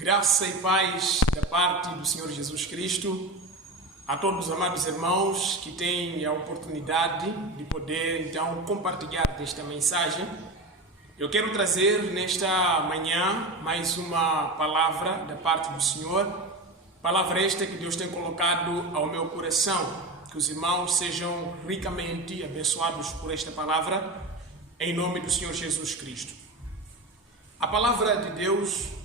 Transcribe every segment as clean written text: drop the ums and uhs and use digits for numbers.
Graça e paz da parte do Senhor Jesus Cristo a todos os amados irmãos que têm a oportunidade de poder então compartilhar desta mensagem. Eu quero trazer nesta manhã mais uma palavra da parte do Senhor, palavra esta que Deus tem colocado ao meu coração. Que os irmãos sejam ricamente abençoados por esta palavra, em nome do Senhor Jesus Cristo. A palavra de Deus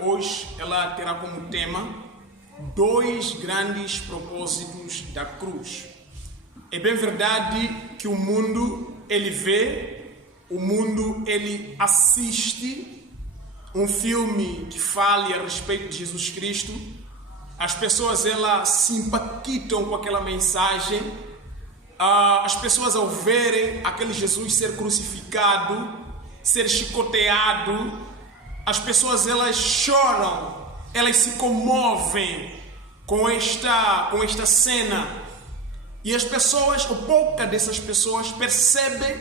hoje ela terá como tema dois grandes propósitos da cruz. É bem verdade que o mundo ele vê, o mundo ele assiste um filme que fale a respeito de Jesus Cristo. As pessoas elas se impactam com aquela mensagem. As pessoas ao verem aquele Jesus ser crucificado, ser chicoteado, as pessoas elas choram, elas se comovem com esta cena. E as pessoas, ou pouca dessas pessoas, percebem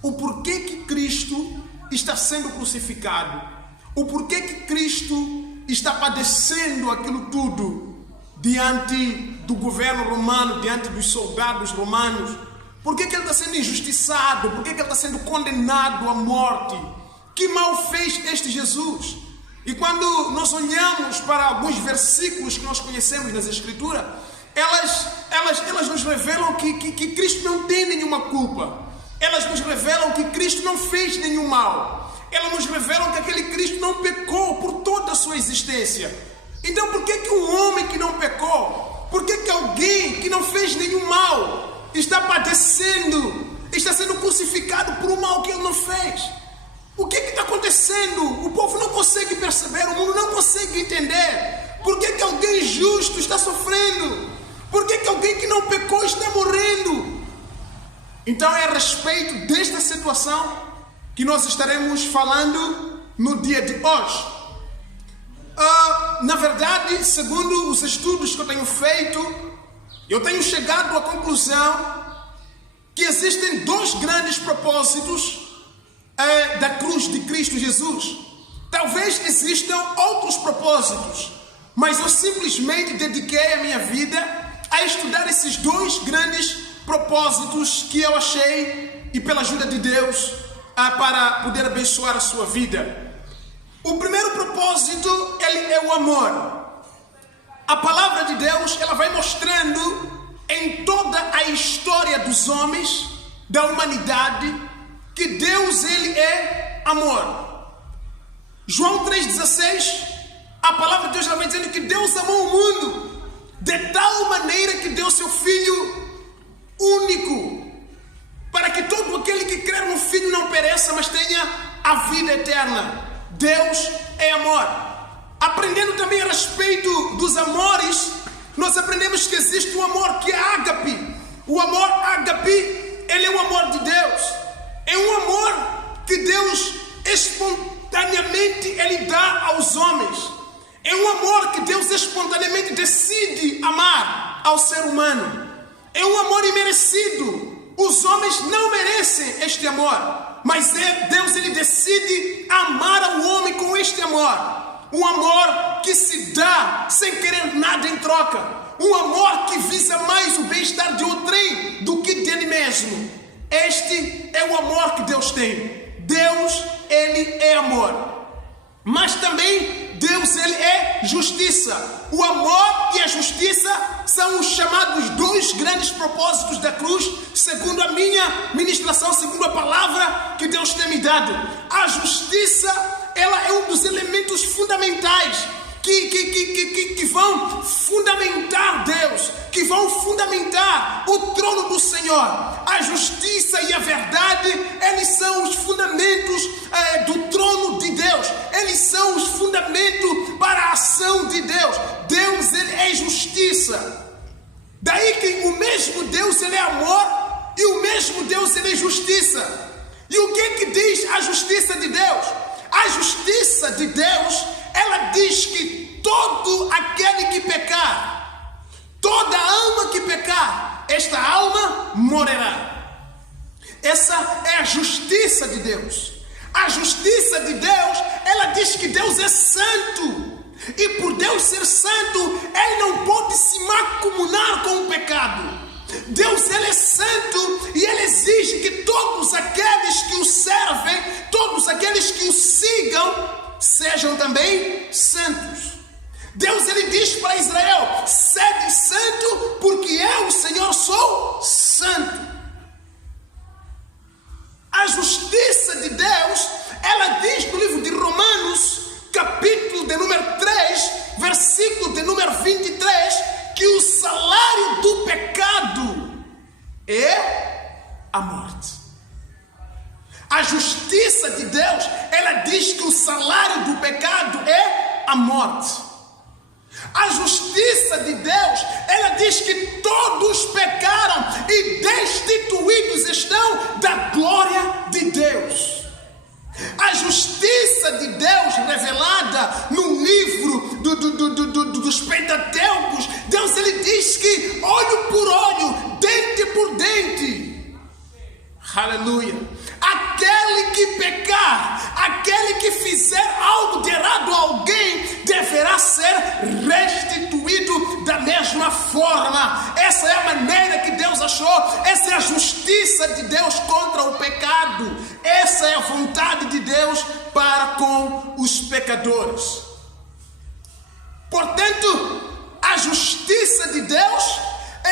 o porquê que Cristo está sendo crucificado, o porquê que Cristo está padecendo aquilo tudo diante do governo romano, diante dos soldados romanos. Por que ele está sendo injustiçado? Por que ele está sendo condenado à morte? Que mal fez este Jesus? E quando nós olhamos para alguns versículos que nós conhecemos nas Escrituras, elas nos revelam que Cristo não tem nenhuma culpa. Elas nos revelam que Cristo não fez nenhum mal. Elas nos revelam que aquele Cristo não pecou por toda a sua existência. Então por que um homem que não pecou, por que alguém que não fez nenhum mal está padecendo, está sendo crucificado por um mal que ele não fez? O que está acontecendo? O povo não consegue perceber, o mundo não consegue entender. Por que alguém justo está sofrendo? Por que alguém que não pecou está morrendo? Então é a respeito desta situação que nós estaremos falando no dia de hoje. Na verdade, segundo os estudos que eu tenho feito, eu tenho chegado à conclusão que existem dois grandes propósitos da cruz de Cristo Jesus. Talvez existam outros propósitos, mas eu simplesmente dediquei a minha vida a estudar esses dois grandes propósitos que eu achei, e pela ajuda de Deus, para poder abençoar a sua vida. O primeiro propósito ele é o amor. A palavra de Deus ela vai mostrando em toda a história dos homens, da humanidade, que Deus ele é amor. João 3,16, a palavra de Deus ela vai dizendo que Deus amou o mundo de tal maneira que deu seu Filho único, para que todo aquele que crer no Filho não pereça, mas tenha a vida eterna. Deus é amor. Aprendendo também a respeito dos amores, nós aprendemos que existe um amor que é ágape. O amor ágape, ele é o amor de Deus. É um amor que Deus espontaneamente ele dá aos homens. É um amor que Deus espontaneamente decide amar ao ser humano. É um amor imerecido. Os homens não merecem este amor, mas Deus ele decide amar ao homem com este amor. Um amor que se dá sem querer nada em troca. Um amor que visa mais o bem-estar de outrem do que de ele mesmo. Este é o amor que Deus tem. Deus, ele é amor. Mas também Deus, ele é justiça. O amor e a justiça são os chamados dois grandes propósitos da cruz, segundo a minha ministração, segundo a palavra que Deus tem me dado. A justiça, ela é um dos elementos fundamentais que vão fundamentar Deus, que vão fundamentar o trono do Senhor. A justiça e a verdade, eles são os fundamentos do trono de Deus. Eles são os fundamentos para a ação de Deus. Deus, ele é justiça. Daí que o mesmo Deus, ele é amor, e o mesmo Deus, ele é justiça. E o que diz a justiça de Deus? A justiça de Deus, ela diz que todo aquele que pecar, toda alma que pecar, esta alma morrerá. Essa é a justiça de Deus. A justiça de Deus, ela diz que Deus é santo. E por Deus ser santo, Ele não pode se mancomunar com o pecado. Deus, Ele é santo e Ele exige que todos aqueles que o servem, todos aqueles que o sigam, sejam também santos. Deus, Ele diz para Israel: sede santo, porque eu, o Senhor, sou santo. A justiça de Deus, ela diz no livro de Romanos, capítulo de número 3, versículo de número 23, que o salário do pecado é a morte. A justiça de Deus, ela diz que o salário do pecado é a morte. A justiça de Deus, ela diz que todos pecaram e destituídos estão da glória de Deus. A justiça de Deus revelada no livro dos Pentateucos, Deus, ele diz que olho por olho, dente por dente. Aleluia. Aquele que pecar, aquele que fizer algo de errado a alguém, deverá ser restituído da mesma forma. Essa é a maneira que Deus achou. Essa é a justiça de Deus contra o pecado. Essa é a vontade de Deus para com os pecadores. Portanto, a justiça de Deus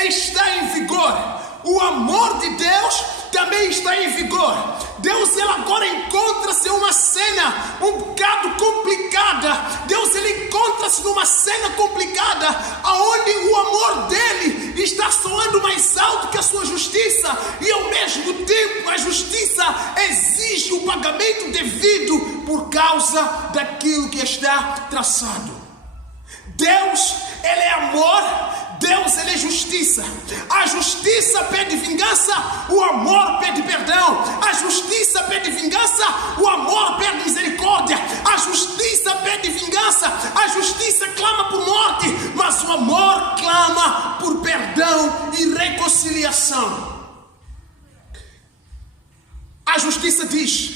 está em vigor. O amor de Deus também está em vigor. Deus, ele agora encontra-se em uma cena um bocado complicada. Deus, ele encontra-se numa cena complicada, aonde o amor dele está soando mais alto que a sua justiça, e ao mesmo tempo a justiça exige o pagamento devido por causa daquilo que está traçado. Deus, ele é amor. Deus, ele é justiça. A justiça pede vingança, o amor pede perdão. A justiça pede vingança, o amor pede misericórdia. A justiça pede vingança, a justiça clama por morte, mas o amor clama por perdão e reconciliação. A justiça diz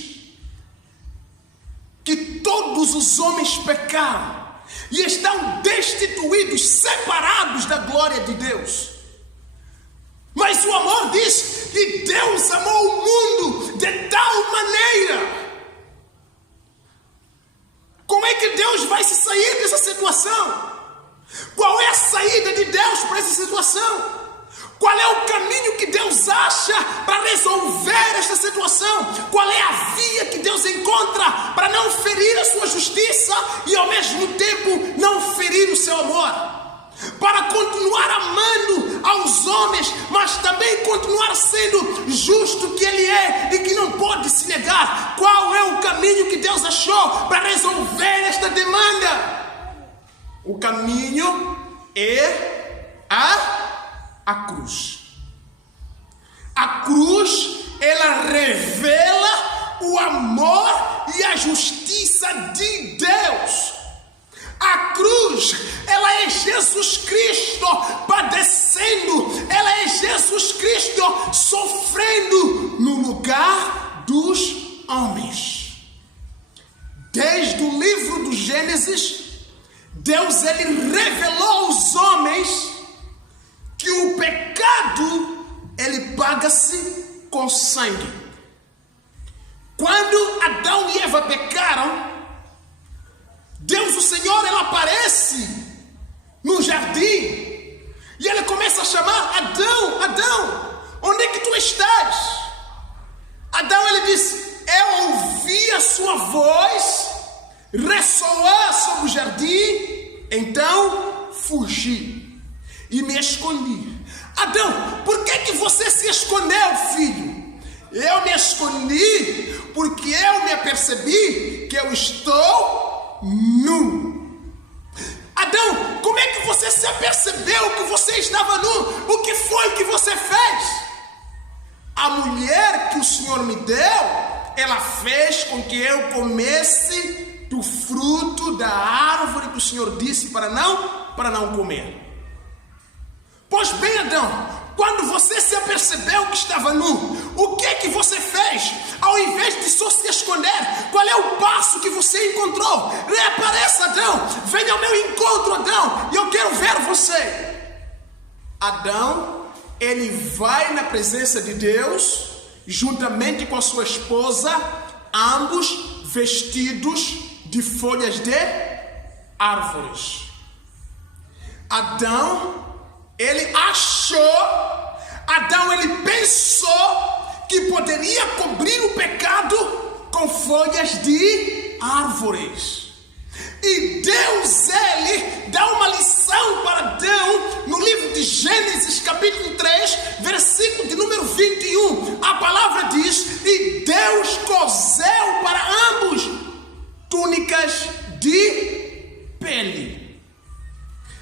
que todos os homens pecaram e estão destituídos, separados da glória de Deus. Mas o amor diz que Deus amou o mundo de tal maneira. Como é que Deus vai se sair dessa situação? Qual é a saída de Deus para essa situação? Qual é o caminho que Deus acha para resolver esta situação? Qual é a via que Deus encontra para não ferir a sua justiça e ao mesmo tempo não ferir o seu amor? Para continuar amando aos homens, mas também continuar sendo justo que Ele é e que não pode se negar. Qual é o caminho que Deus achou para resolver esta demanda? O caminho é a cruz. A cruz, ela revela o amor e a justiça de Deus. A cruz, ela é Jesus Cristo padecendo, ela é Jesus Cristo sofrendo no lugar dos homens. Desde o livro do Gênesis, Deus, ele revelou aos homens que o pecado, ele paga-se com sangue. Quando Adão e Eva pecaram, Deus, o Senhor, ele aparece no jardim e ele começa a chamar: Adão, Adão, onde é que tu estás? Adão, ele disse: eu ouvi a sua voz ressoar sobre o jardim, então fugi e me escondi. Adão, por que você se escondeu, filho? Eu me escondi porque eu me apercebi que eu estou nu. Adão, como é que você se apercebeu que você estava nu? O que foi que você fez? A mulher que o Senhor me deu, ela fez com que eu comesse do fruto da árvore que o Senhor disse para não comer. Pois bem, Adão, quando você se apercebeu que estava nu, o que você fez? Ao invés de só se esconder, qual é o passo que você encontrou? Reapareça, Adão, venha ao meu Adão, eu quero ver você. Adão, ele vai na presença de Deus, juntamente com a sua esposa, ambos vestidos de folhas de árvores. Adão, ele pensou que poderia cobrir o pecado com folhas de árvores. E Deus, ele dá uma lição para Adão no livro de Gênesis, capítulo 3, versículo de número 21. A palavra diz: e Deus coseu para ambos túnicas de pele.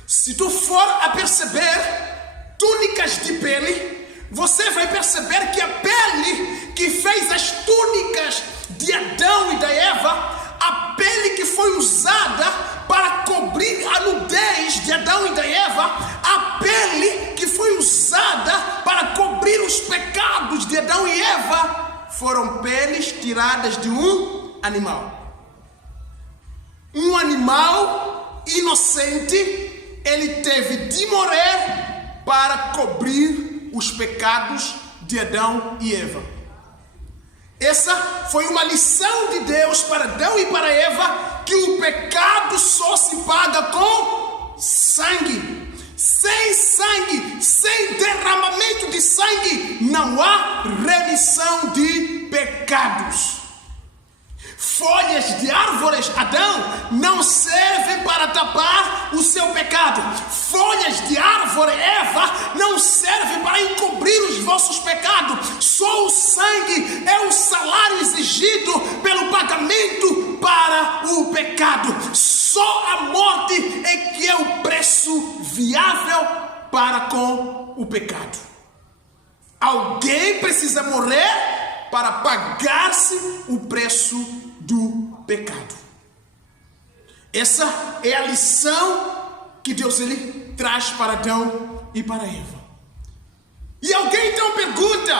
Se tu for a perceber túnicas de pele, você vai perceber que a pele que fez as túnicas de Adão e da Eva, a pele que foi usada para cobrir a nudez de Adão e da Eva, a pele que foi usada para cobrir os pecados de Adão e Eva, foram peles tiradas de um animal. Um animal inocente, ele teve de morrer para cobrir os pecados de Adão e Eva. Essa foi uma lição de Deus para Adão e para Eva, que o pecado só se paga com sangue. Sem sangue, sem derramamento de sangue, não há remissão de pecados. Folhas de árvores, Adão, não servem para tapar o seu pecado. Folhas de árvore, Eva, não servem para encobrir os vossos pecados. Só o sangue é o salário exigido pelo pagamento para o pecado. Só a morte é que é o preço viável para com o pecado. Alguém precisa morrer para pagar-se o preço do pecado. Essa é a lição que Deus ele traz para Adão e para Eva. E alguém então pergunta: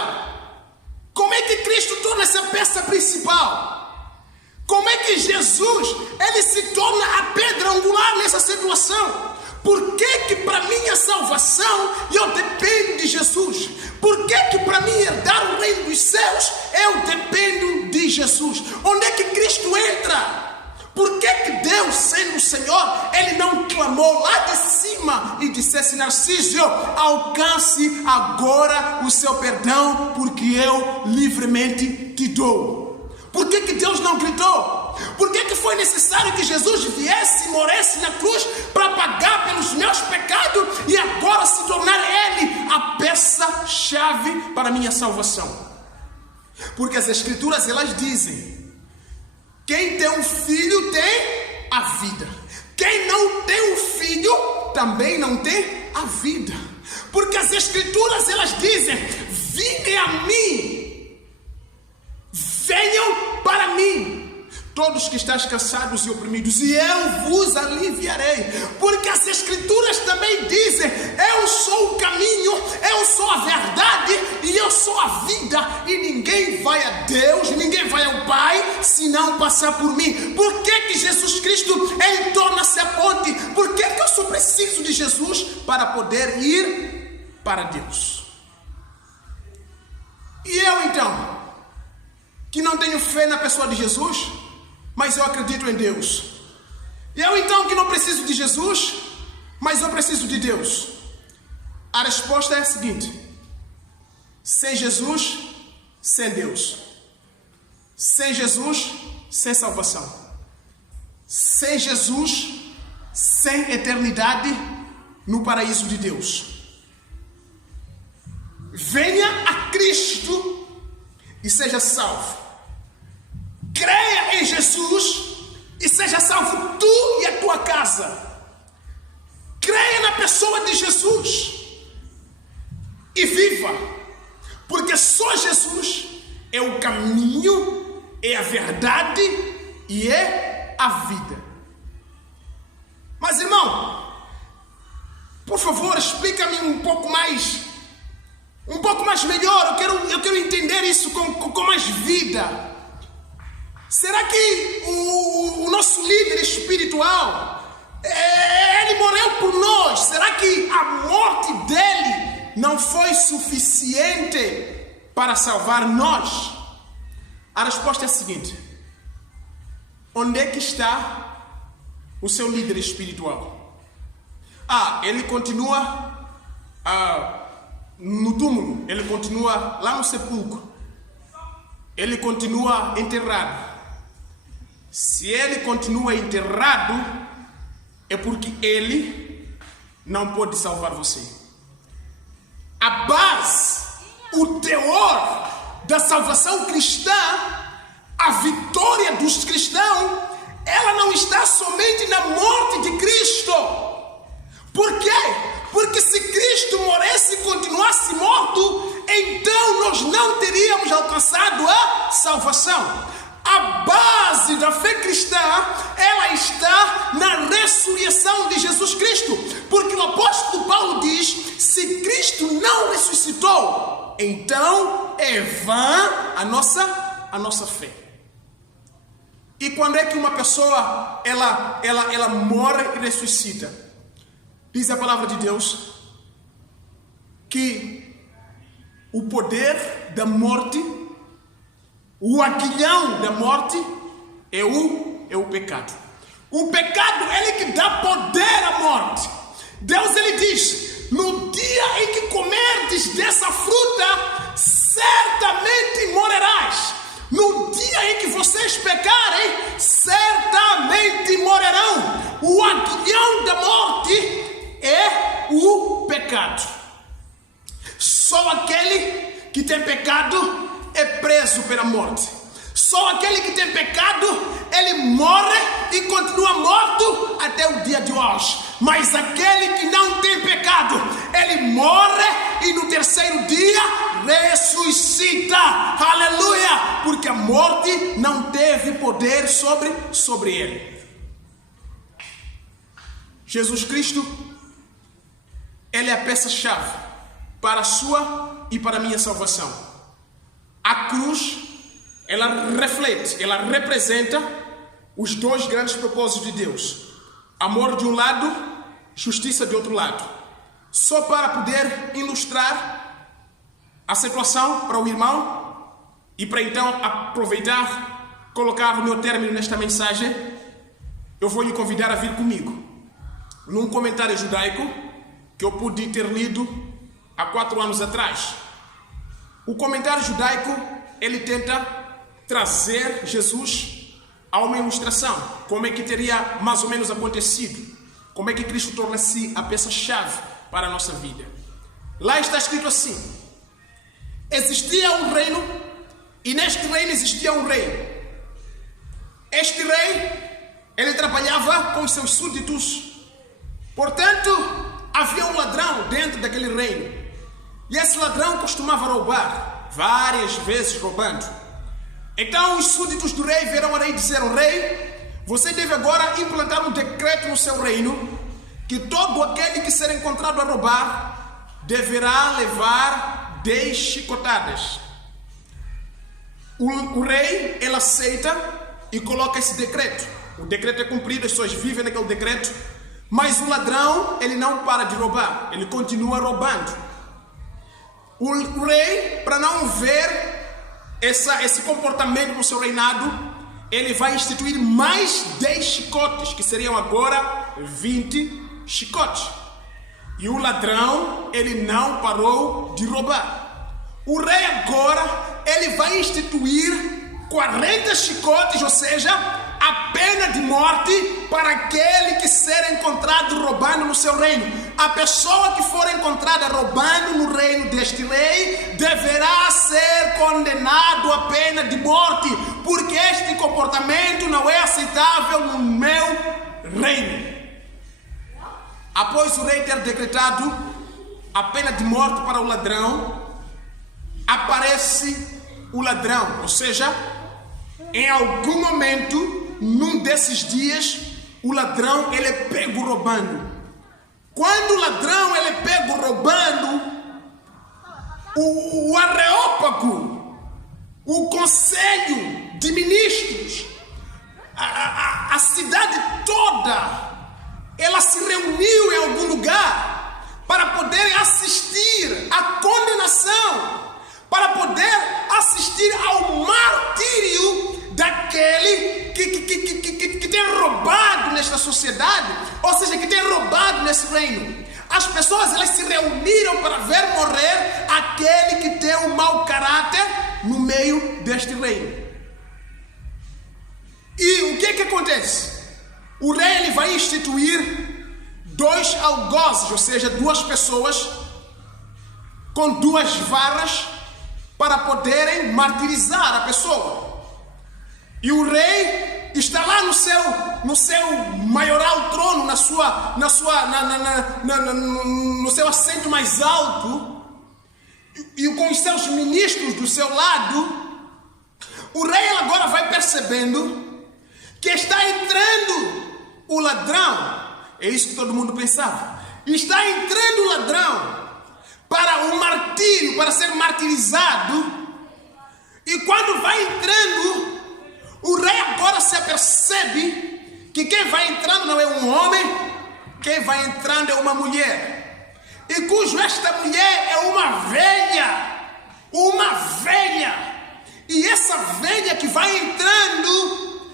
como é que Cristo torna-se a peça principal? Como é que Jesus ele se torna a pedra angular nessa situação? Por que para minha salvação eu dependo de Jesus? Por que para mim herdar o reino dos céus eu dependo de Jesus? Onde é que Cristo entra? Por que Deus, sendo o Senhor, ele não clamou lá de cima e dissesse: Narciso, alcance agora o seu perdão, porque eu livremente te dou? Por que Deus não gritou? Por que foi necessário que Jesus viesse e morresse na cruz para pagar pelos meus pecados e agora se tornar ele a peça-chave para a minha salvação? Porque as Escrituras elas dizem: quem tem um filho tem a vida. Quem não tem um filho também não tem a vida. Porque as Escrituras elas dizem: vinde a mim, venham para mim, todos que estáis cansados e oprimidos, e eu vos aliviarei. Porque as Escrituras também dizem: eu sou o caminho, eu sou a verdade e eu sou a vida, e ninguém vai a Deus, ninguém vai ao Pai se não passar por mim. Por que Jesus Cristo ele torna-se a ponte? Por que eu só preciso de Jesus para poder ir para Deus? E eu então, que não tenho fé na pessoa de Jesus, mas eu acredito em Deus. E eu então que não preciso de Jesus, mas eu preciso de Deus. A resposta é a seguinte: sem Jesus, sem Deus. Sem Jesus, sem salvação. Sem Jesus, sem eternidade no paraíso de Deus. Venha a Cristo e seja salvo. Creia em Jesus e seja salvo tu e a tua casa. Creia na pessoa de Jesus e viva, porque só Jesus é o caminho, é a verdade e é a vida. Mas irmão, por favor, explica-me um pouco mais melhor. Eu quero entender isso com mais vida. Será que o nosso líder espiritual, ele morreu morreu por nós, será que a morte dele não foi suficiente para salvar nós? A resposta é a seguinte: onde é que está o seu líder espiritual? Ele continua no túmulo, ele continua lá no sepulcro, ele continua enterrado. Se ele continua enterrado, é porque ele não pode salvar você. A base, o teor da salvação cristã, a vitória dos cristãos, ela não está somente na morte de Cristo. Por quê? Porque se Cristo morresse e continuasse morto, então nós não teríamos alcançado a salvação. A base da fé cristã, ela está na ressurreição de Jesus Cristo. Porque o apóstolo Paulo diz: se Cristo não ressuscitou, então é vã a nossa fé. E quando é que uma pessoa ela morre e ressuscita? Diz a palavra de Deus que o poder da morte, o aguilhão da morte é o pecado. O pecado é ele que dá poder à morte. Deus ele diz: no dia em que comerdes dessa fruta, certamente morrerás. No dia em que vocês pecarem, certamente morrerão. O aguilhão da morte é o pecado. Só aquele que tem pecado é preso pela morte. Só aquele que tem pecado, ele morre e continua morto até o dia de hoje. Mas aquele que não tem pecado, ele morre e no terceiro dia ressuscita. Aleluia! Porque a morte não teve poder sobre ele. Jesus Cristo, ele é a peça-chave para a sua e para a minha salvação. A cruz, ela reflete, ela representa os dois grandes propósitos de Deus: amor de um lado, justiça de outro lado. Só para poder ilustrar a situação para o irmão e para então aproveitar, colocar o meu término nesta mensagem, eu vou lhe convidar a vir comigo num comentário judaico que eu pude ter lido há 4 anos atrás. O comentário judaico, ele tenta trazer Jesus a uma ilustração, como é que teria mais ou menos acontecido, como é que Cristo torna-se a peça-chave para a nossa vida. Lá está escrito assim: existia um reino e neste reino existia um rei. Este rei, ele trabalhava com os seus súditos, portanto havia um ladrão dentro daquele reino. E esse ladrão costumava roubar, várias vezes roubando. Então os súditos do rei vieram ao rei e disseram: rei, você deve agora implantar um decreto no seu reino, que todo aquele que ser encontrado a roubar deverá levar 10 chicotadas. O rei, ele aceita e coloca esse decreto. O decreto é cumprido, as pessoas vivem naquele decreto, mas o ladrão, ele não para de roubar, ele continua roubando. O rei, para não ver esse comportamento no seu reinado, ele vai instituir mais 10 chicotes, que seriam agora 20 chicotes. E o ladrão, ele não parou de roubar. O rei agora, ele vai instituir 40 chicotes, ou seja, a pena de morte para aquele que ser encontrado roubando no seu reino. A pessoa que for encontrada roubando no reino deste rei deverá ser condenado à pena de morte, porque este comportamento não é aceitável no meu reino. Após o rei ter decretado a pena de morte para o ladrão, aparece o ladrão, ou seja, em algum momento, num desses dias, o ladrão ele é pego roubando. Quando o ladrão ele é pego roubando, o Areópago, o conselho de ministros, a cidade toda ela se reuniu em algum lugar para poder assistir à condenação, para poder assistir ao martírio daquele que tem roubado nesta sociedade, ou seja, que tem roubado nesse reino. As pessoas, elas se reuniram para ver morrer aquele que tem um mau caráter no meio deste reino. E o que acontece? O rei, ele vai instituir 2 algozes, ou seja, 2 pessoas com 2 varas para poderem martirizar a pessoa. E o rei está lá no seu maioral trono, no seu assento mais alto, e com os seus ministros do seu lado. O rei agora vai percebendo que está entrando o ladrão. É isso que todo mundo pensava. Está entrando o ladrão para o martírio, para ser martirizado. E quando vai entrando, o rei agora se apercebe que quem vai entrando não é um homem, quem vai entrando é uma mulher. E cujo esta mulher é uma velha. E essa velha que vai entrando,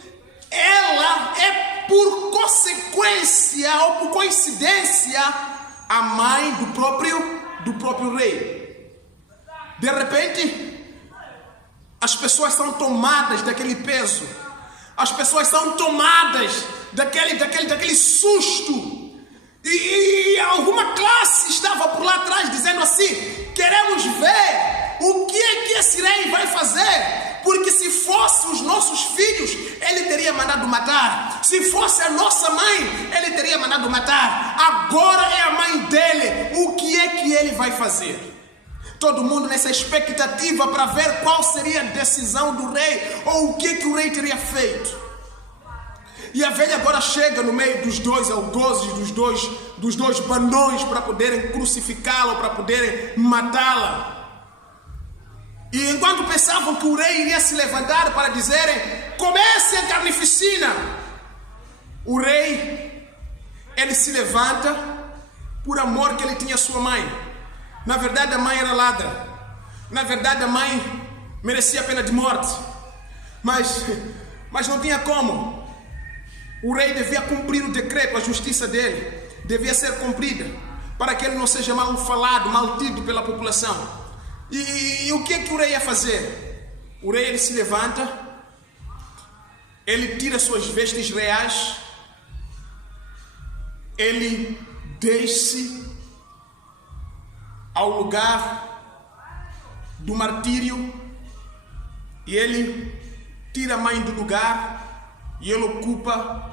ela é por consequência ou por coincidência a mãe do próprio rei. De repente, as pessoas são tomadas daquele peso, as pessoas são tomadas daquele susto. E alguma classe estava por lá atrás dizendo assim: queremos ver o que é que esse rei vai fazer, porque se fosse os nossos filhos, ele teria mandado matar. Se fosse a nossa mãe, ele teria mandado matar. Agora é a mãe dele. O que é que ele vai fazer? Todo mundo nessa expectativa para ver qual seria a decisão do rei, ou o que o rei teria feito. E a velha agora chega no meio dos 2 algozes, dos dois bandões, para poderem crucificá-la, para poderem matá-la. E enquanto pensavam que o rei iria se levantar para dizerem: comece a carnificina, o rei, ele se levanta por amor que ele tinha à sua mãe. Na verdade, a mãe era ladra. Na verdade, a mãe merecia a pena de morte. Mas não tinha como. O rei devia cumprir o decreto, a justiça dele devia ser cumprida, para que ele não seja mal falado, mal tido pela população. E o que é que o rei ia fazer? O rei, ele se levanta, ele tira suas vestes reais, ele desce ao lugar do martírio e ele tira a mãe do lugar e ele ocupa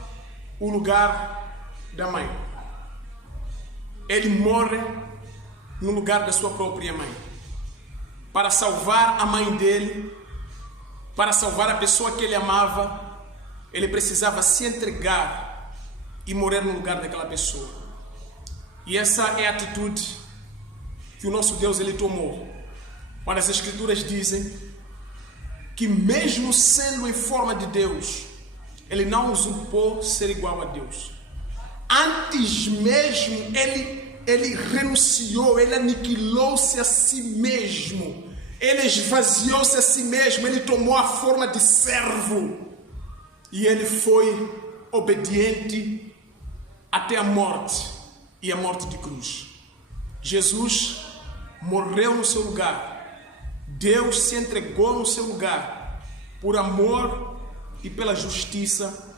o lugar da mãe. Ele morre no lugar da sua própria mãe. Para salvar a mãe dele, para salvar a pessoa que ele amava, ele precisava se entregar e morrer no lugar daquela pessoa. E essa é a atitude que o nosso Deus, ele tomou. Quando as Escrituras dizem que mesmo sendo em forma de Deus, ele não usurpou ser igual a Deus. Antes mesmo, ele renunciou, ele aniquilou-se a si mesmo. Ele esvaziou-se a si mesmo, ele tomou a forma de servo. E ele foi obediente até a morte, e a morte de cruz. Jesus morreu no seu lugar. Deus se entregou no seu lugar, por amor e pela justiça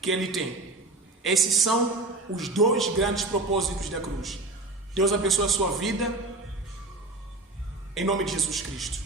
que ele tem. Esses são os 2 grandes propósitos da cruz. Deus abençoe a sua vida, em nome de Jesus Cristo.